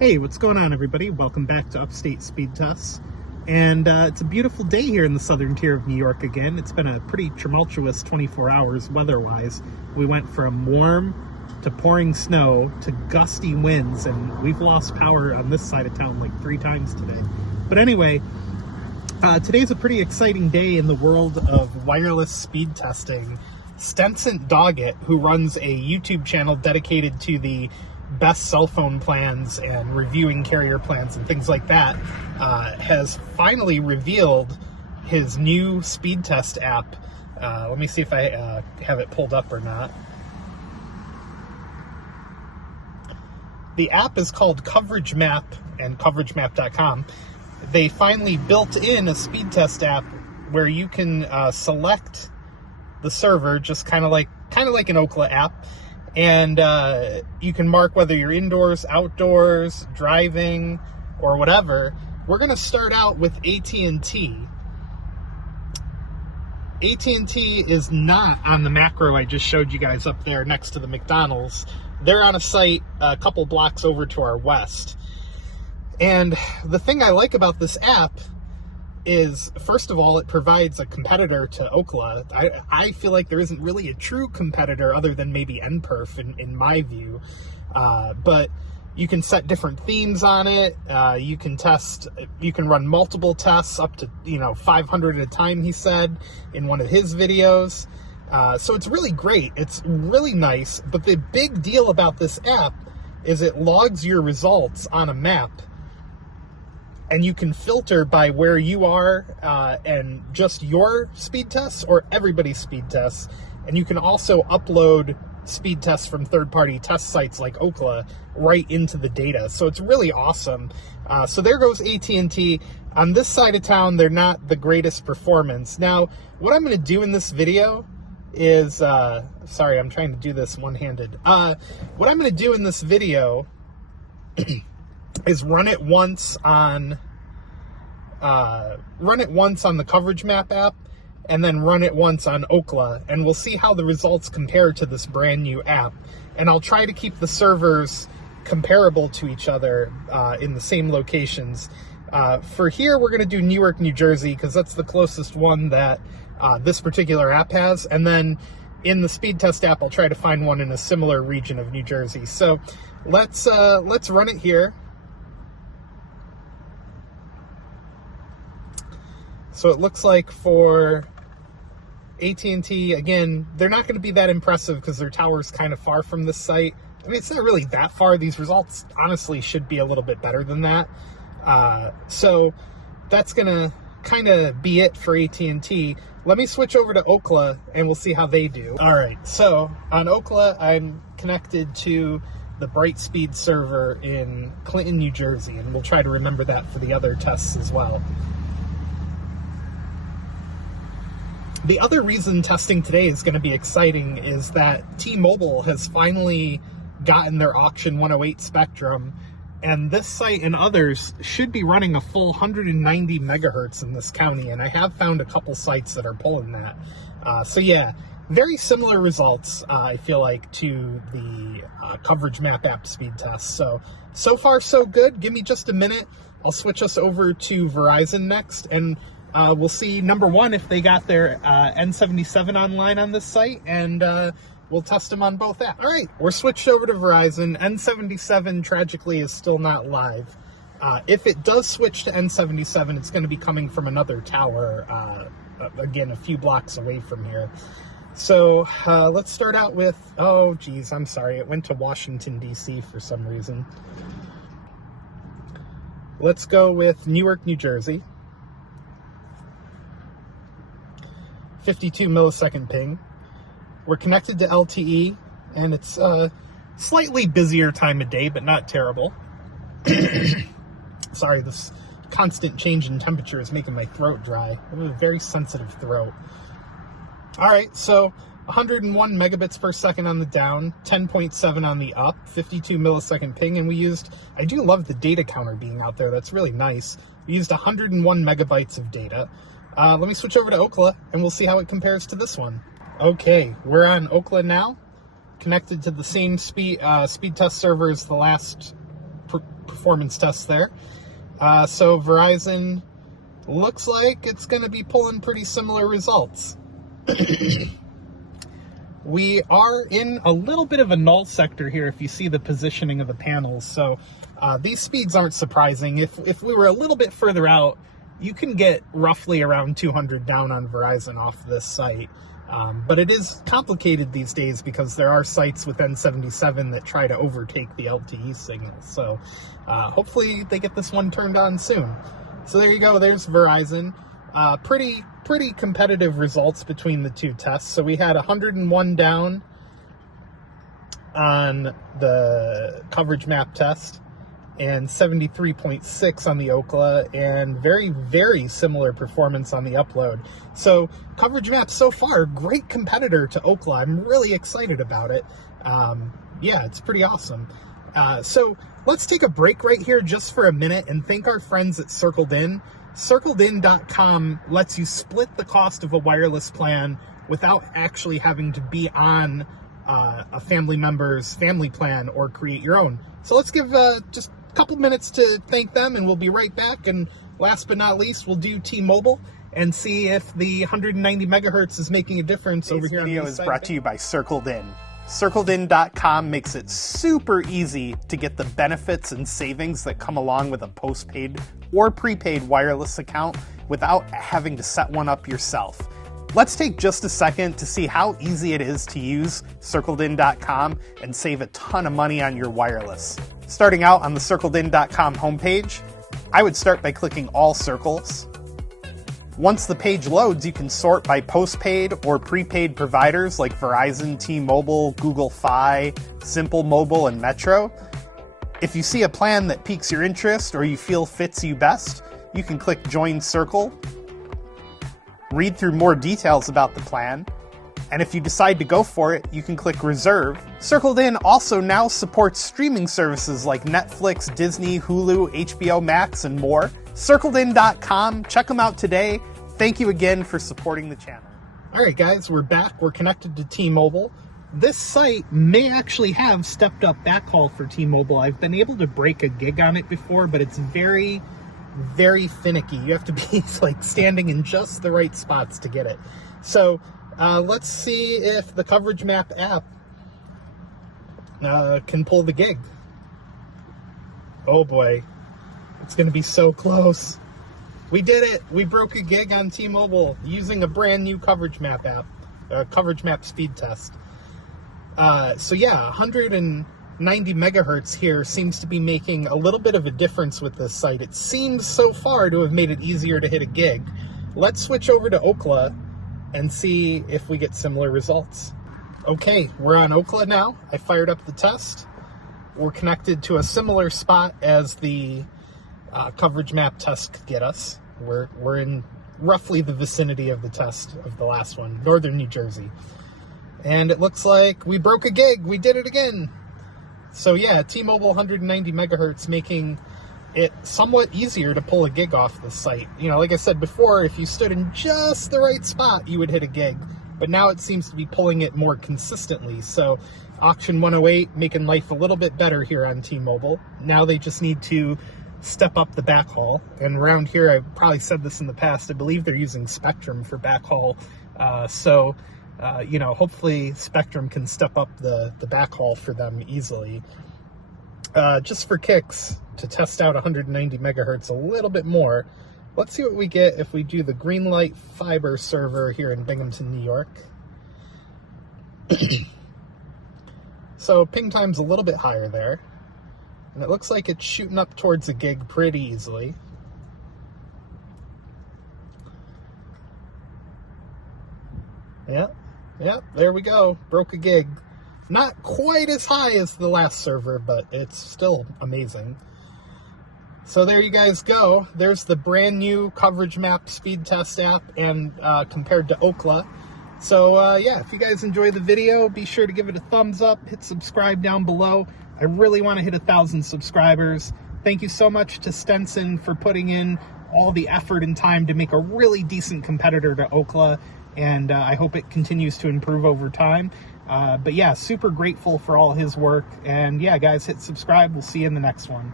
Hey, what's going on, everybody? Welcome back to Upstate Speedtests. And it's a beautiful day here in the southern tier of New York again. It's been a pretty tumultuous 24 hours weather-wise. We went from warm to pouring snow to gusty winds, and we've lost power on this side of town like 3 times today. But anyway, today's a pretty exciting day in the world of wireless speed testing. Stetson Doggett, who runs a YouTube channel dedicated to the best cell phone plans and reviewing carrier plans and things like that, has finally revealed his new Speedtest app. Let me see if I have it pulled up or not. The app is called Coverage Map and CoverageMap.com. They finally built in a Speedtest app where you can select the server, just kind of like an Ookla app. And you can mark whether you're indoors, outdoors, driving, or whatever. We're going to start out with AT&T. AT&T is not on the macro I just showed you guys up there next to the McDonald's. They're on a site a couple blocks over to our west. And the thing I like about this app is, first of all, it provides a competitor to Ookla. I feel like there isn't really a true competitor other than maybe NPerf in my view. But you can set different themes on it. You can run multiple tests up to 500 at a time, he said in one of his videos. So it's really great. It's really nice. But the big deal about this app is it logs your results on a map. And you can filter by where you are and just your speed tests or everybody's speed tests. And you can also upload speed tests from third-party test sites like Ookla right into the data. So it's really awesome. So there goes AT&T. On this side of town, they're not the greatest performance. Now, what I'm going to do in this video is... sorry, I'm trying to do this one-handed. What I'm going to do in this video is run it once on the Coverage Map app, and then run it once on Ookla, and we'll see how the results compare to this brand new app. And I'll try to keep the servers comparable to each other in the same locations. For here, we're going to do Newark, New Jersey, because that's the closest one that this particular app has. And then in the Speedtest app, I'll try to find one in a similar region of New Jersey. So let's run it here. So it looks like for AT&T, again, they're not going to be that impressive because their tower's kind of far from this site. I mean, it's not really that far. These results, honestly, should be a little bit better than that. So that's going to kind of be it for AT&T. Let me switch over to Ookla, and we'll see how they do. All right, so on Ookla, I'm connected to the Brightspeed server in Clinton, New Jersey, and we'll try to remember that for the other tests as well. The other reason testing today is going to be exciting is that T-Mobile has finally gotten their auction 108 spectrum, and this site and others should be running a full 190 megahertz in this county, and I have found a couple sites that are pulling that. So yeah, very similar results, I feel like, to the Coverage Map app speed test. So far so good. Give me just a minute. I'll switch us over to Verizon next, and we'll see, number one, if they got their N77 online on this site, and we'll test them on both apps. All right, we're switched over to Verizon. N77, tragically, is still not live. If it does switch to N77, it's going to be coming from another tower, again, a few blocks away from here. So let's start out with, oh, geez, I'm sorry. It went to Washington, D.C. for some reason. Let's go with Newark, New Jersey. 52 millisecond ping. We're connected to LTE, and it's a slightly busier time of day, but not terrible. Sorry, this constant change in temperature is making my throat dry. I have a very sensitive throat. All right, so 101 megabits per second on the down, 10.7 on the up, 52 millisecond ping, and I do love the data counter being out there. That's really nice. We used 101 megabytes of data. Let me switch over to Ookla, and we'll see how it compares to this one. Okay, we're on Ookla now, connected to the same speed test server as the last performance tests there. So Verizon looks like it's going to be pulling pretty similar results. We are in a little bit of a null sector here if you see the positioning of the panels. So these speeds aren't surprising. If we were a little bit further out, you can get roughly around 200 down on Verizon off this site. But it is complicated these days because there are sites with N77 that try to overtake the LTE signal. So hopefully they get this one turned on soon. So there you go. There's Verizon. Pretty competitive results between the two tests. So we had 101 down on the coverage map test and 73.6 on the Ookla, and very, very similar performance on the upload. So coverage map so far, great competitor to Ookla. I'm really excited about it. Yeah, it's pretty awesome. So let's take a break right here just for a minute and thank our friends at Circled In. CircledIn.com lets you split the cost of a wireless plan without actually having to be on a family member's family plan or create your own. So let's give just a couple minutes to thank them, and we'll be right back. And last but not least, we'll do T-Mobile and see if the 190 megahertz is making a difference over here. This video is brought to you by Circled In. CircledIn.com makes it super easy to get the benefits and savings that come along with a postpaid or prepaid wireless account without having to set one up yourself. Let's take just a second to see how easy it is to use CircledIn.com and save a ton of money on your wireless. Starting out on the CircledIn.com homepage, I would start by clicking All Circles. Once the page loads, you can sort by postpaid or prepaid providers like Verizon, T-Mobile, Google Fi, Simple Mobile, and Metro. If you see a plan that piques your interest or you feel fits you best, you can click Join Circle, read through more details about the plan, and if you decide to go for it, you can click Reserve. Circled In also now supports streaming services like Netflix, Disney, Hulu, HBO Max, and more. CircledIn.com, check them out today. Thank you again for supporting the channel. All right, guys, we're back. We're connected to T-Mobile. This site may actually have stepped up backhaul for T-Mobile. I've been able to break a gig on it before, but it's very, very finicky. You have to be like standing in just the right spots to get it. So let's see if the Coverage Map app can pull the gig. Oh boy, it's going to be so close. We did it. We broke a gig on T-Mobile using a brand new Coverage Map app, Coverage Map speed test. So yeah, 190 megahertz here seems to be making a little bit of a difference with this site. It seems so far to have made it easier to hit a gig. Let's switch over to Ookla and see if we get similar results. Okay, we're on Ookla now. I fired up the test. We're connected to a similar spot as the coverage map test could get us. We're in roughly the vicinity of the test of the last one, northern New Jersey. And it looks like we broke a gig. We did it again. So yeah, T-Mobile 190 megahertz making it somewhat easier to pull a gig off this site. You know, like I said before, if you stood in just the right spot, you would hit a gig. But now it seems to be pulling it more consistently. So Auction 108 making life a little bit better here on T-Mobile. Now they just need to step up the backhaul. And around here, I've probably said this in the past, I believe they're using Spectrum for backhaul. You know, hopefully Spectrum can step up the backhaul for them easily. Just for kicks, to test out 190 megahertz a little bit more, let's see what we get if we do the Greenlight Fiber server here in Binghamton, New York. So ping time's a little bit higher there. And it looks like it's shooting up towards a gig pretty easily. Yeah, there we go. Broke a gig. Not quite as high as the last server, but it's still amazing. So there you guys go. There's the brand new Coverage Map speed test app and compared to Ookla. So yeah, if you guys enjoyed the video, be sure to give it a thumbs up, hit subscribe down below. I really want to hit 1,000 subscribers. Thank you so much to Stetson for putting in all the effort and time to make a really decent competitor to Ookla. And I hope it continues to improve over time. But yeah, super grateful for all his work. And yeah, guys, hit subscribe. We'll see you in the next one.